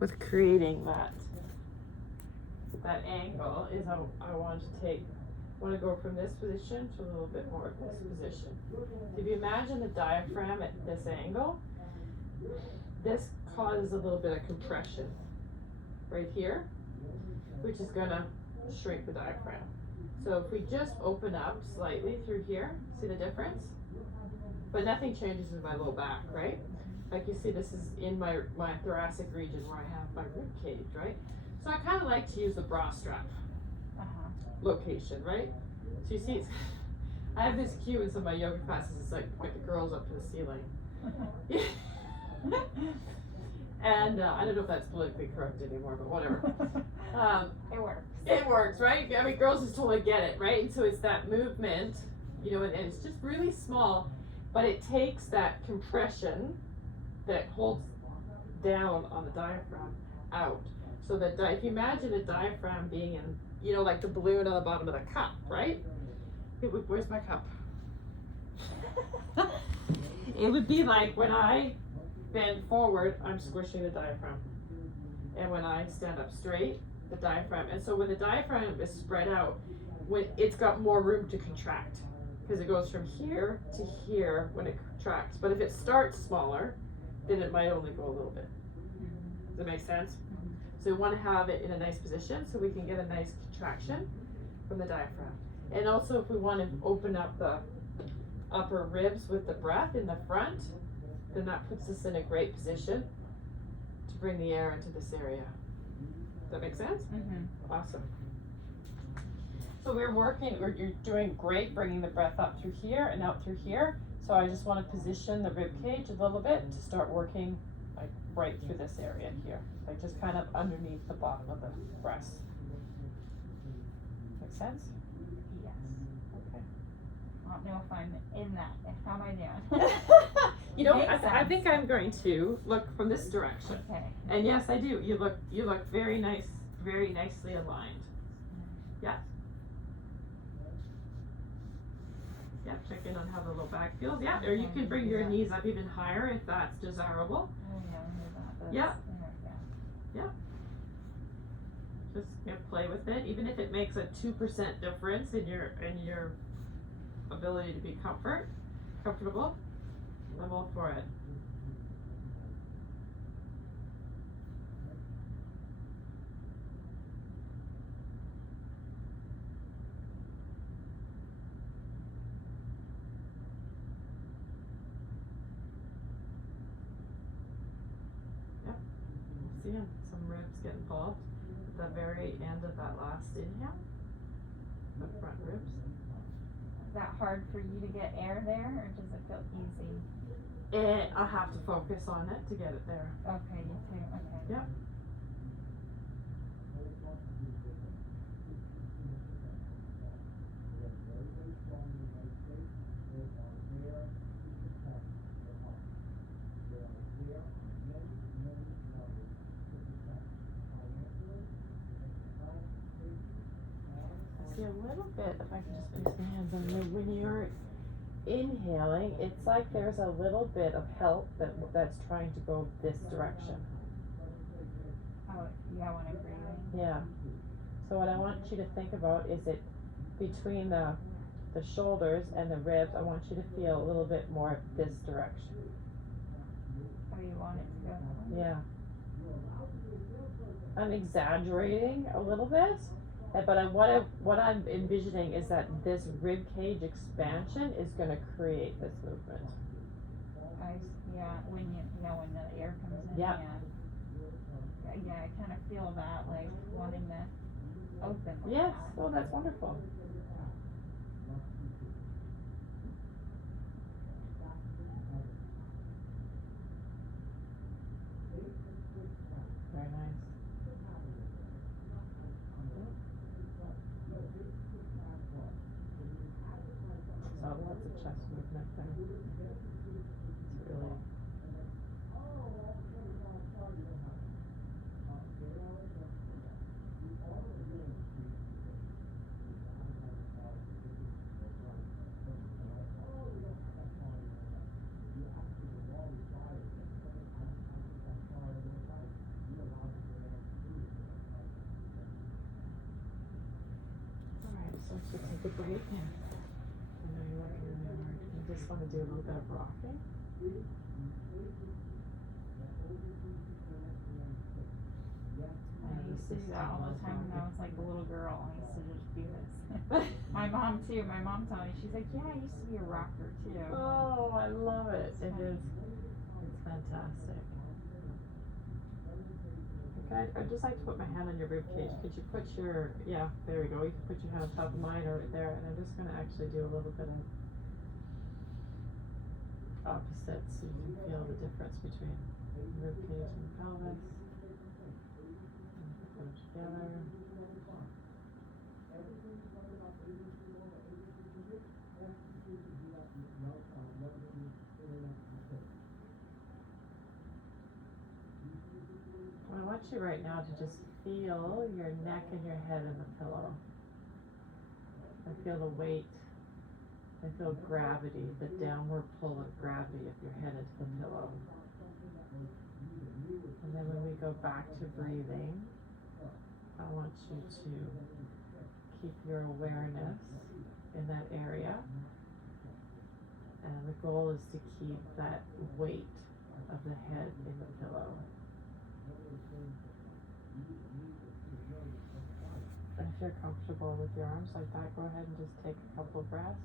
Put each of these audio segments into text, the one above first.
with creating that angle is I want to go from this position to a little bit more of this position. If you imagine the diaphragm at this angle, this causes a little bit of compression right here, which is gonna shrink the diaphragm. So if we just open up slightly through here, see the difference? But nothing changes in my low back, right? Like you see, this is in my thoracic region where I have my rib cage, right? So I kind of like to use the bra strap location, right? So you see, I have this cue in some of my yoga classes. It's like point the girls up to the ceiling. And I don't know if that's politically correct anymore, but whatever. It works. It works, right? I mean, girls just totally get it, right? And so it's that movement, you know, and it's just really small, but it takes that compression that holds down on the diaphragm out. So that if you imagine a diaphragm being in, you know, like the balloon on the bottom of the cup, right? Where's my cup? It would be like when I bend forward, I'm squishing the diaphragm. And when I stand up straight, the diaphragm. And so when the diaphragm is spread out, when it's got more room to contract, because it goes from here to here when it contracts. But if it starts smaller, then it might only go a little bit. Does that make sense? So we want to have it in a nice position so we can get a nice contraction from the diaphragm. And also if we want to open up the upper ribs with the breath in the front, then that puts us in a great position to bring the air into this area. Does that make sense? Mm-hmm. Awesome. So you're doing great bringing the breath up through here and out through here. So I just want to position the rib cage a little bit to start working like right through this area here, like just kind of underneath the bottom of the breast. Make sense? Yes. Okay. I don't know if I'm in that. How am I doing? You know, Makes I sense. think I'm going to look from this direction. Okay. And yes, I do. You look very nice, very nicely aligned. Yeah. Yeah, check in on how the low back feels. Yeah, or you can bring your knees up even higher if that's desirable. Oh yeah, I hear that. That's, Yeah. Yeah. Just play with it, even if it makes a 2% difference in your ability to be comfortable. I'm all for it. See some ribs get involved at the very end of that last inhale, the front ribs. Is that hard for you to get air there, or does it feel easy? I have to focus on it to get it there. Okay, you too. Okay. Yep. See a little bit, if I can just place my hands on you, when you're inhaling, it's like there's a little bit of help that's trying to go this direction. Oh, yeah, when I'm breathing. Yeah. So what I want you to think about is it between the shoulders and the ribs, I want you to feel a little bit more this direction. Oh, you want it to go that way? Yeah. I'm exaggerating a little bit, but what I'm envisioning is that this rib cage expansion is going to create this movement. When the air comes in. Yeah. Yeah, I kind of feel that, like wanting to open. Like Yes. that. Oh, that's wonderful. Very nice. So lots of chest movement there. It's really. So just take a break. I know you're working really hard. You just want to do a little bit of rocking. I used to do that all the time when I was like a little girl. I used to just do this. My mom too. My mom told me, she's like, yeah, I used to be a rocker too. Oh, I love it. It is. It's fantastic. Okay, I'd just like to put my hand on your rib cage. Could you put your, yeah, there we go. You can put your hand on top of mine or right there. And I'm just going to actually do a little bit of opposites so you can feel the difference between the rib cage and the pelvis. And put them together. I want you right now to just feel your neck and your head in the pillow. I feel the weight. I feel gravity, the downward pull of gravity of your head into the pillow. And then when we go back to breathing, I want you to keep your awareness in that area. And the goal is to keep that weight of the head in the pillow. And if you're comfortable with your arms like that, go ahead and just take a couple of breaths.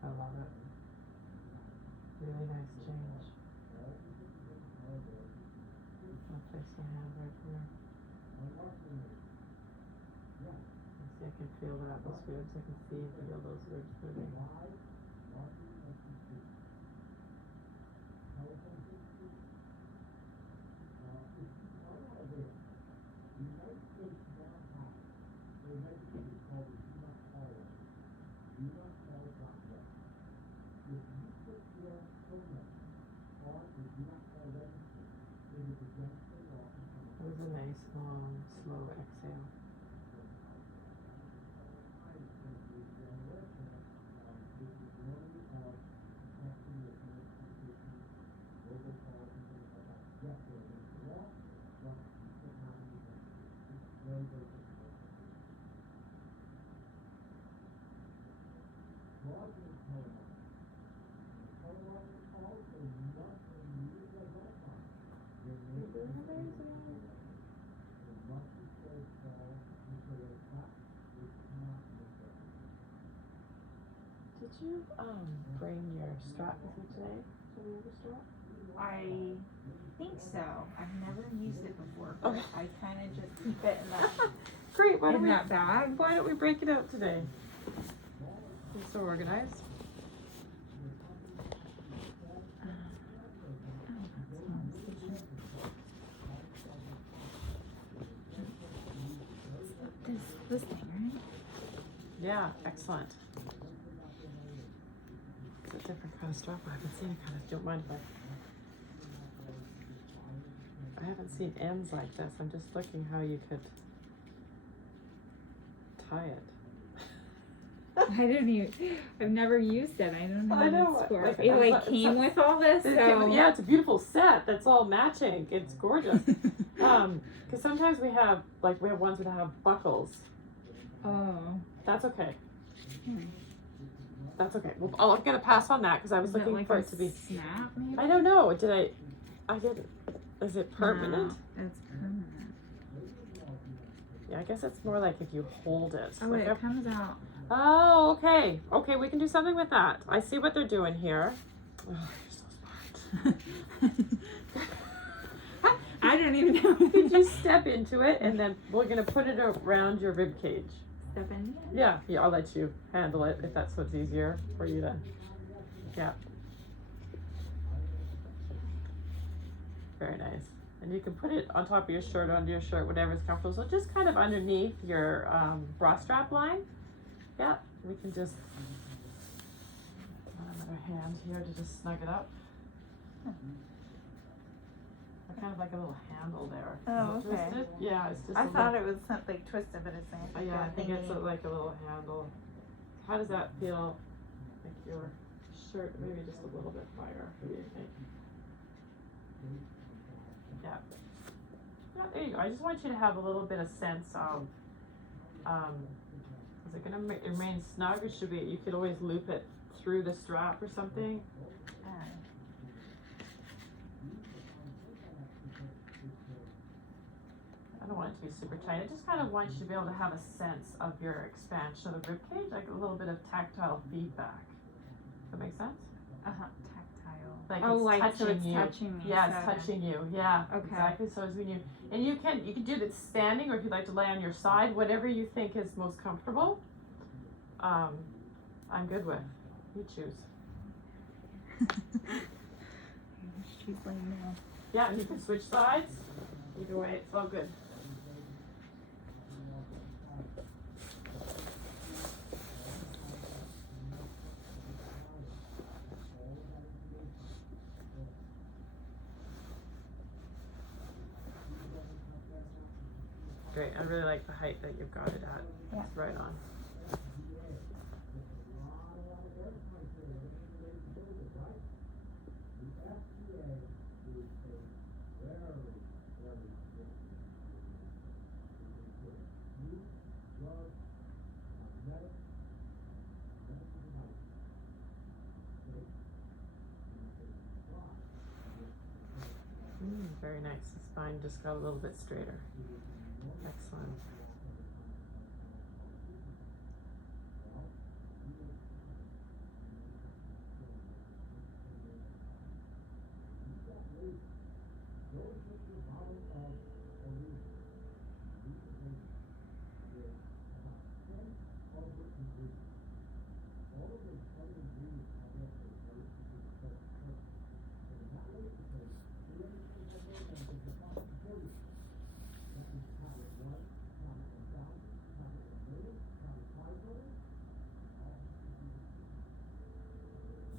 I love it. Really nice change. I'll place my hand right here. See, I can feel that, those ribs. I can see and feel those ribs moving. That was a nice, long, slow exhale. Did you bring your strap with you today? Do you have a strap? I think so. I've never used it before, but Okay. I kind of just keep it in that, Great. in that bag. Why don't we break it out today? You're so organized. This thing, right? Yeah, excellent. It's a different kind of strap. I haven't seen kind of. Don't mind if I haven't seen ends like this. I'm just looking how you could tie it. I don't even. I've never used it. I don't know I know, what it's for. like, It came with all this. So Yeah, it's a beautiful set. That's all matching. It's gorgeous. Because sometimes we have ones that have buckles. Oh. That's okay. Hmm. That's okay. Well, I'm gonna pass on that because I was Is it looking like for a it to be. snap, maybe? I don't know. I didn't. Is it permanent? No, it's permanent. Yeah, I guess it's more like if you hold it. Oh, Like it comes out. Oh, okay. Okay, we can do something with that. I see what they're doing here. Oh, you're so smart. I don't even know. You just step into it, and then we're gonna put it around your rib cage. Step in. Yeah, I'll let you handle it if that's what's easier for you then. Yeah. Very nice. And you can put it on top of your shirt, under your shirt, whatever's comfortable. So just kind of underneath your bra strap line. Yeah, we can just another hand here to just snug it up. Kind of like a little handle there. Oh, Is it okay. twisted? Yeah, it's just I a thought little, it was something twisted, but it's not. yeah, I think it's like a little handle. How does that feel? Like your shirt, maybe just a little bit higher. What do you think? Yeah. Yeah, there you go. I just want you to have a little bit of sense of, is it gonna remain snug, or should we, you could always loop it through the strap or something? I don't want it to be super tight. I just kind of want you to be able to have a sense of your expansion of the rib cage, like a little bit of tactile feedback. Does that make sense? Tactile. Like oh, it's like touching so it's you. touching me. Yeah, so it's touching you. Yeah, Okay. exactly. So as when you can do this standing, or if you'd like to lay on your side, whatever you think is most comfortable. I'm good with. You choose. She's laying down. Yeah, and you can switch sides. Either way, it's all good. Great, I really like the height that you've got it at. Yeah. It's right on. Very nice. The spine just got a little bit straighter. Excellent.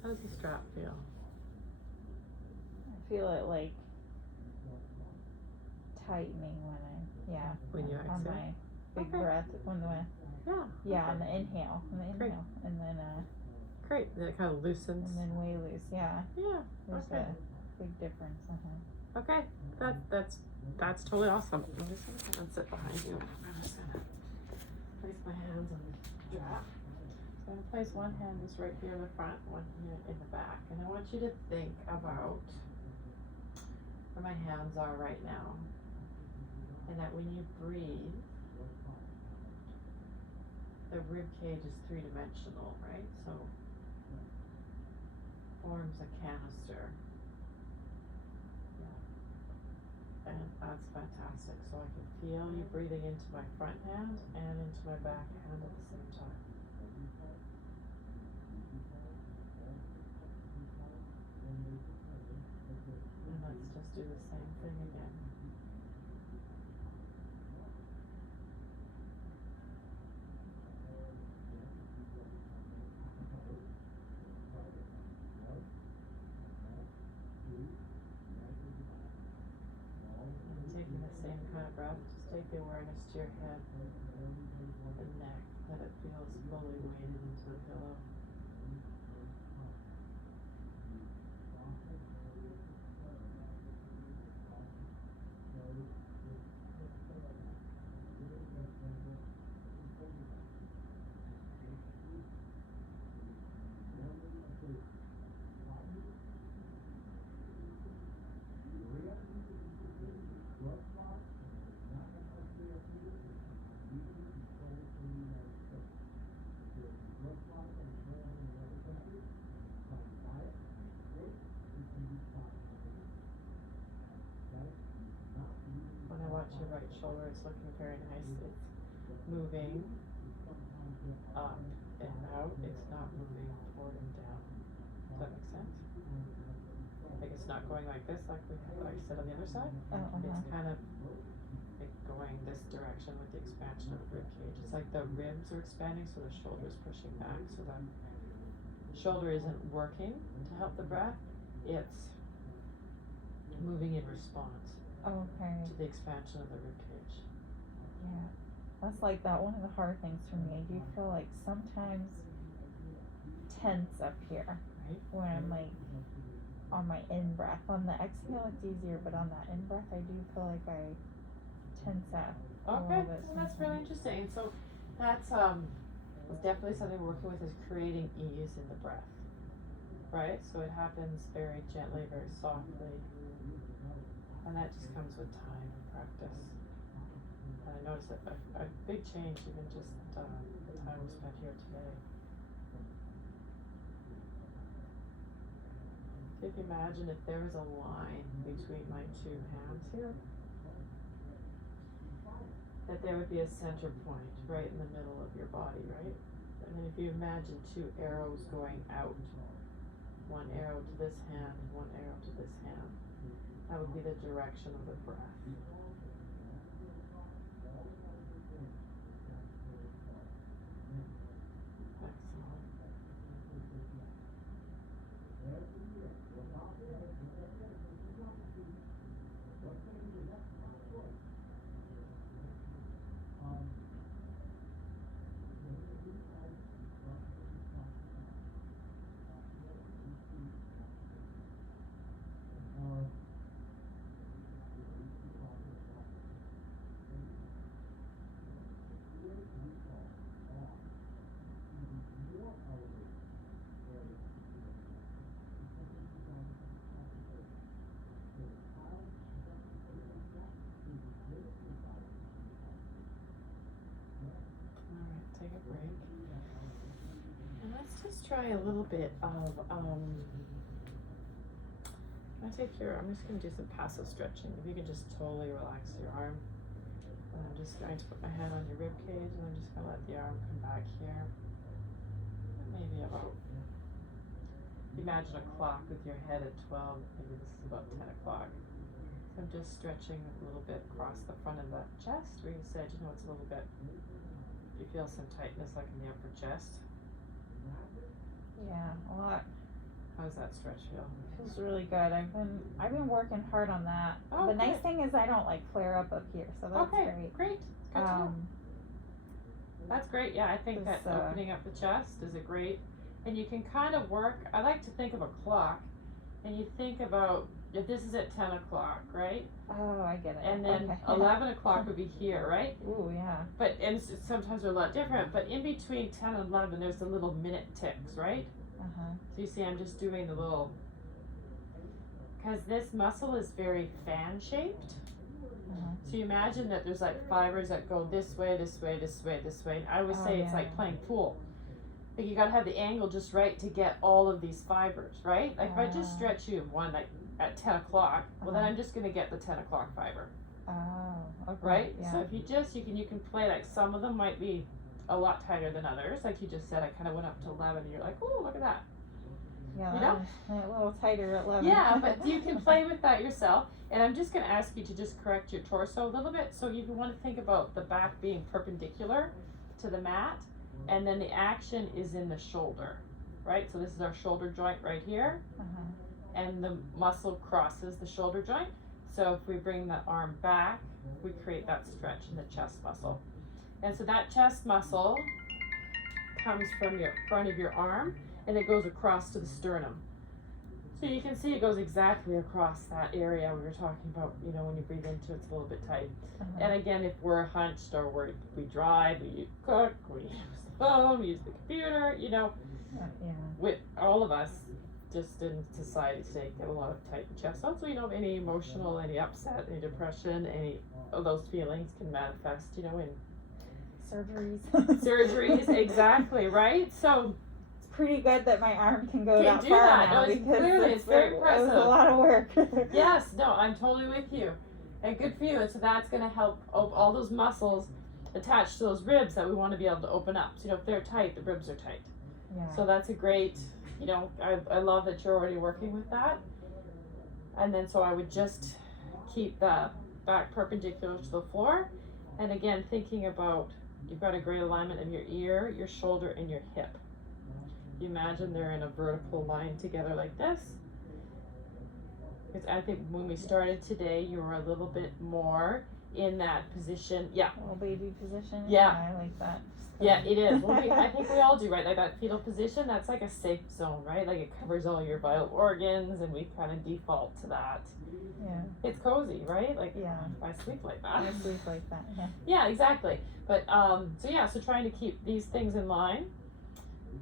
How does the strap feel? I feel it like tightening When you on exhale? my big Okay. breath on the Yeah. on the inhale, Great. and then Great. Then it kind of loosens. and then way loose. Yeah, Yeah. there's Okay. a big difference. Okay. That's totally awesome. I'm just gonna come and sit behind you. I'm just gonna place my hands on the strap. So I'm gonna place one hand just right here in the front, one here in the back, and I want you to think about where my hands are right now, and that when you breathe, the rib cage is three-dimensional, right? So forms a canister. Yeah. And that's fantastic. So I can feel you breathing into my front hand and into my back hand at the same time. And let's just do the same thing again. And taking the same kind of breath, just take the awareness to your head, the neck, that it feels fully weighted into the pillow. When I watch your right shoulder, it's looking very nice. It's moving up and out. It's not moving forward and down. Does that make sense? Like it's not going like this, like we said on the other side. It's kind of, it going this direction with the expansion of the rib cage. It's like the ribs are expanding, so the shoulder is pushing back, so the shoulder isn't working to help the breath, it's moving in response Okay. to the expansion of the rib cage. Yeah. That's like that one of the hard things for me. I do feel like sometimes tense up here Right. when I'm like on my in breath. On the exhale it's easier, but on that in breath I do feel like I tense up a Okay, little bit. well, that's really sometimes. interesting. And so that's definitely something we're working with is creating ease in the breath. Right? So it happens very gently, very softly. And that just comes with time and practice. And I noticed a big change even just the time we spent here today. If you imagine if there was a line between my two hands here, that there would be a center point right in the middle of your body, right? And then if you imagine two arrows going out, one arrow to this hand, one arrow to this hand, that would be the direction of the breath. Excellent. Alright, take a break. And let's just try a little bit of, I'm just gonna do some passive stretching. If you can just totally relax your arm. And I'm just going to put my hand on your rib cage and I'm just gonna let the arm come back here. Maybe about, imagine a clock with your head at 12, maybe this is about 10 o'clock. So I'm just stretching a little bit across the front of the chest where you said, you know, it's a little bit, you feel some tightness like in the upper chest. Yeah, a lot. How does that stretch feel? Feels really good. I've been working hard on that. Oh, the nice good. thing is I don't like flare up here, so that's Okay, great. great. Good to know. That's great. Yeah, I think that This, opening up the chest is a great, and you can kind of work, I like to think of a clock, and you think about, if this is at 10 o'clock, right? Oh, I get it. And then okay. 11 o'clock would be here, right? Ooh, yeah. But, and sometimes they're a lot different, but in between 10 and 11, there's the little minute ticks, right? Uh-huh. So you see, I'm just doing the little, because this muscle is very fan shaped. Uh-huh. So you imagine that there's like fibers that go this way, this way, this way, this way. And I always say it's like playing pool. Like you gotta have the angle just right to get all of these fibers, right? Like if I just stretch you one like at 10 o'clock, well then I'm just gonna get the 10 o'clock fiber. Oh, okay. Right? Yeah. So if you just, you can play like some of them might be a lot tighter than others. Like you just said, I kind of went up to 11 and you're like, ooh, look at that. Yeah, You that know? was a little tighter at 11. Yeah, but you can play with that yourself. And I'm just going to ask you to just correct your torso a little bit. So you want to think about the back being perpendicular to the mat. And then the action is in the shoulder, right? So this is our shoulder joint right here. Uh-huh. And the muscle crosses the shoulder joint. So if we bring the arm back, we create that stretch in the chest muscle. And so that chest muscle comes from your front of your arm and it goes across to the sternum. So you can see it goes exactly across that area we were talking about, you know, when you breathe into it, it's a little bit tight. Uh-huh. And again, if we're hunched or we drive, we cook, we use the phone, we use the computer, you know, Yeah. with all of us, just in society sake, get a lot of tight chest. Also, you know, any emotional, any upset, any depression, any of those feelings can manifest, you know, in Surgeries. surgeries. Exactly, right? So It's pretty good that my arm can go Can that do far that. now No, it's because clearly, it's very it was impressive. a lot of work. yes, no, I'm totally with you, and good for you. And so that's going to help all those muscles attached to those ribs that we want to be able to open up. So you know, if they're tight, the ribs are tight. Yeah. So that's a great, you know, I love that you're already working with that. And then so I would just keep the back perpendicular to the floor And again, thinking about, you've got a great alignment of your ear, your shoulder, and your hip. You imagine they're in a vertical line together like this. Because I think when we started today, you were a little bit more in that position. Yeah. Little baby position. Yeah. I like that. Yeah, it is. Well, I think we all do, right? Like that fetal position, that's like a safe zone, right? Like it covers all your vital organs, and we kind of default to that. Yeah. It's cozy, right? Like, Yeah. I sleep like that. I sleep like that. Yeah. Yeah, exactly. But, so trying to keep these things in line,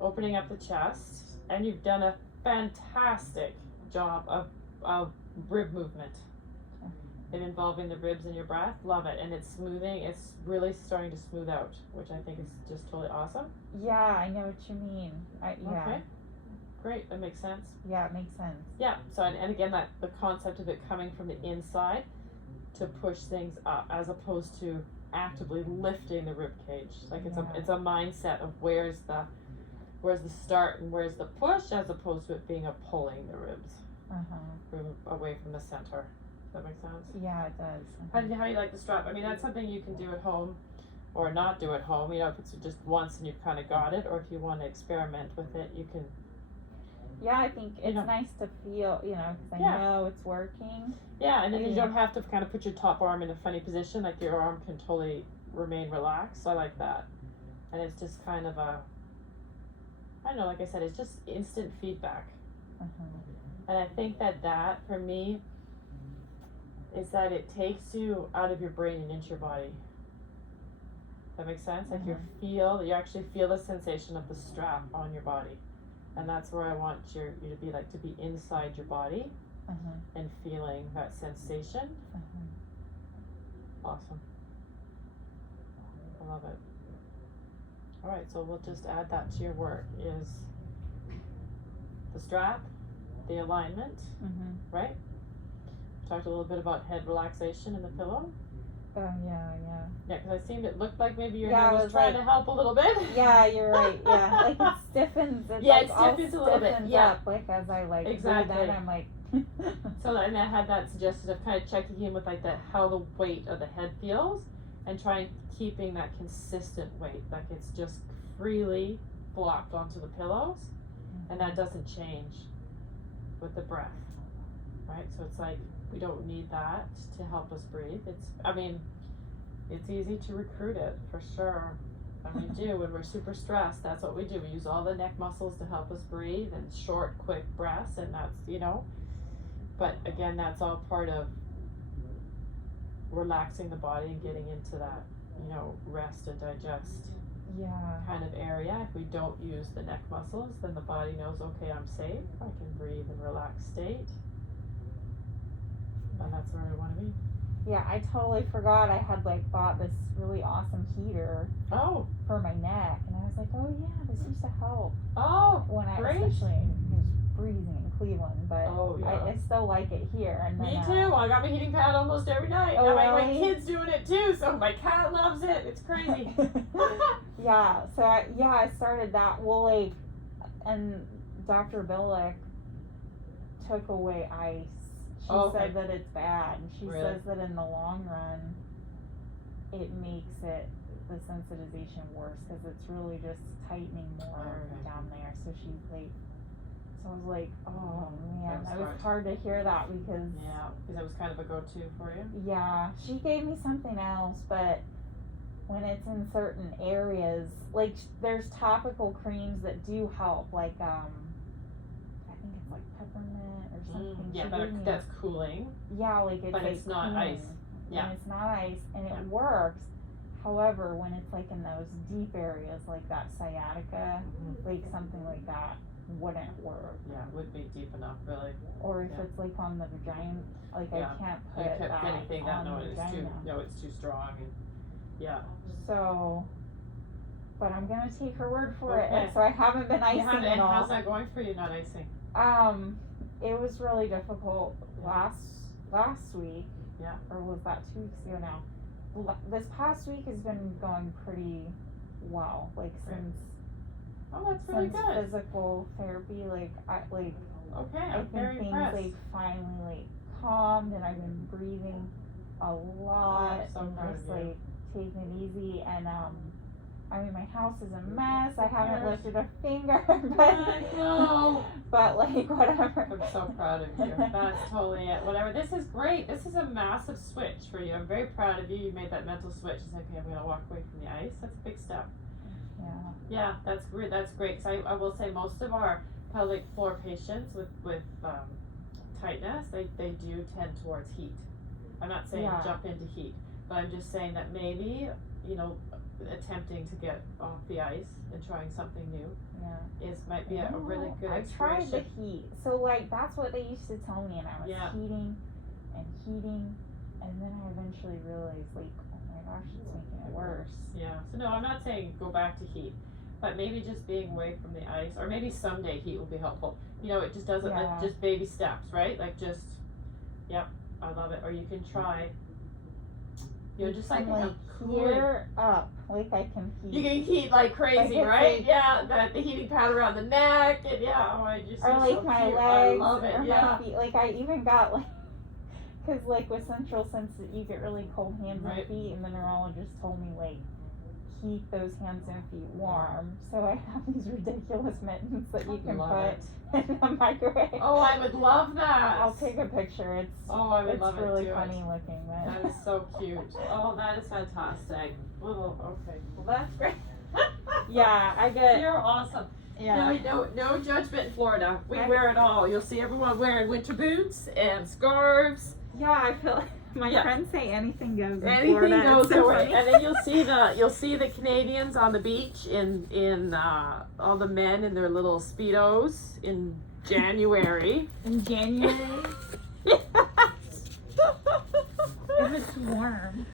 opening up the chest, and you've done a fantastic job of rib movement. And involving the ribs in your breath, love it. And it's smoothing, it's really starting to smooth out, which I think is just totally awesome. Yeah, I know what you mean. Yeah. Okay. Great, that makes sense. Yeah, it makes sense. Yeah, so and again, that the concept of it coming from the inside to push things up, as opposed to actively lifting the rib cage. Like it's a mindset of where's the start and where's the push, as opposed to it being a pulling the ribs away from the center. Does that make sense? Yeah, it does. How do you like the strap? I mean, that's something you can do at home or not do at home. You know, if it's just once and you've kind of got it, or if you want to experiment with it, you can. Yeah, I think it's nice to feel, because I know it's working. Yeah, and then you don't have to kind of put your top arm in a funny position. Like your arm can totally remain relaxed. So I like that. And it's just kind of I don't know, like I said, it's just instant feedback. And I think that for me, is that it takes you out of your brain and into your body. That makes sense? Like you actually feel the sensation of the strap on your body. And that's where I want you to be, like, to be inside your body and feeling that sensation. Awesome. I love it. All right, so we'll just add that to your work, is the strap, the alignment, right? Talked a little bit about head relaxation in the pillow. Yeah. Yeah, because it looked like maybe your Yeah, head was trying to help a little bit. Yeah, you're right. Yeah, like it stiffens. It it stiffens a little bit. Yeah, up, like as I exactly. breathe in, I'm like. So and I had that suggested of kind of checking in with like how the weight of the head feels, and trying keeping that consistent weight, like it's just freely flopped onto the pillows, and that doesn't change with the breath, right? So it's like we don't need that to help us breathe. It's easy to recruit it for sure. And we do when we're super stressed. That's what we do. We use all the neck muscles to help us breathe, and short, quick breaths, and that's But again, that's all part of relaxing the body and getting into that, rest and digest kind of area. If we don't use the neck muscles, then the body knows, okay, I'm safe. I can breathe in relaxed state. And that's where I want to be. Yeah, I totally forgot I had bought this really awesome heater for my neck, and I was like, oh yeah, this used to help. Oh, when great. Especially was freezing in Cleveland, but I still like it here. And then, me too. I got my heating pad almost every night. Oh, my kid's doing it too, so my cat loves it. It's crazy. Yeah, so I started that. Well, and Dr. Billick took away ice. She said that it's bad. She says that in the long run, it makes the sensitization worse, because it's really just tightening more down there. So so I was like, oh man, it was hard to hear that because it was kind of a go-to for you. Yeah, she gave me something else, but when it's in certain areas, there's topical creams that do help, I think it's peppermint or something. Yeah, that's cooling. Yeah, it's but it's not ice. Yeah, and it's not ice, and it works. However, when it's in those deep areas like that sciatica, something like that wouldn't work. Yeah, it wouldn't be deep enough, really. Or if it's on the vagina, I can't put anything on that the vagina. It's too strong. And, So, but I'm gonna take her word for it. So I haven't been icing at all. How's that going for you, not icing? It was really difficult last week. Yeah. Or was that 2 weeks ago now? This past week has been going pretty well. Since. Oh, that's really good. Physical therapy, I I'm very think impressed. things finally calmed, and I've been breathing a lot, so and proud just of you. taking it easy, and I mean, my house is a mess. I haven't lifted a finger, but I know. but like whatever. I'm so proud of you. That's totally it. Whatever. This is great. This is a massive switch for you. I'm very proud of you. You made that mental switch. It's like, okay, I'm gonna walk away from the ice. That's a big step. Yeah. Yeah, that's great. That's great. So I will say most of our pelvic floor patients with tightness, they do tend towards heat. I'm not saying jump into heat, but I'm just saying that maybe, you know, attempting to get off the ice and trying something new might be a really good I exploration. tried the heat. So like that's what they used to tell me, and I was heating, and then I eventually realized like, oh my gosh, it's making it worse. Yeah. So no, I'm not saying go back to heat, but maybe just being away from the ice, or maybe someday heat will be helpful. You know, it just doesn't like just baby steps, right? Like just, I love it. Or you can try. You know, just like heat up, like I can heat. You can heat like crazy, right? Like, the heating pad around the neck, and I just or like so my cute. legs, I love it. or my feet. Like I even got like, cause like with central sense you get really cold hands and feet, and the neurologist told me like keep those hands and feet warm. So I have these ridiculous mittens that you can put in the microwave. Oh, I would love that. I'll take a picture. It's I would love it. It's really funny looking. That is so cute. Oh, that is fantastic. Okay. Well, that's great. I get. You're awesome. Yeah. No judgment in Florida. We wear it all. You'll see everyone wearing winter boots and scarves. Yeah, I feel like my friends say anything goes. Anything Florida. goes away, and then you'll see the Canadians on the beach in all the men in their little speedos in January. In January. Yes. If it's warm.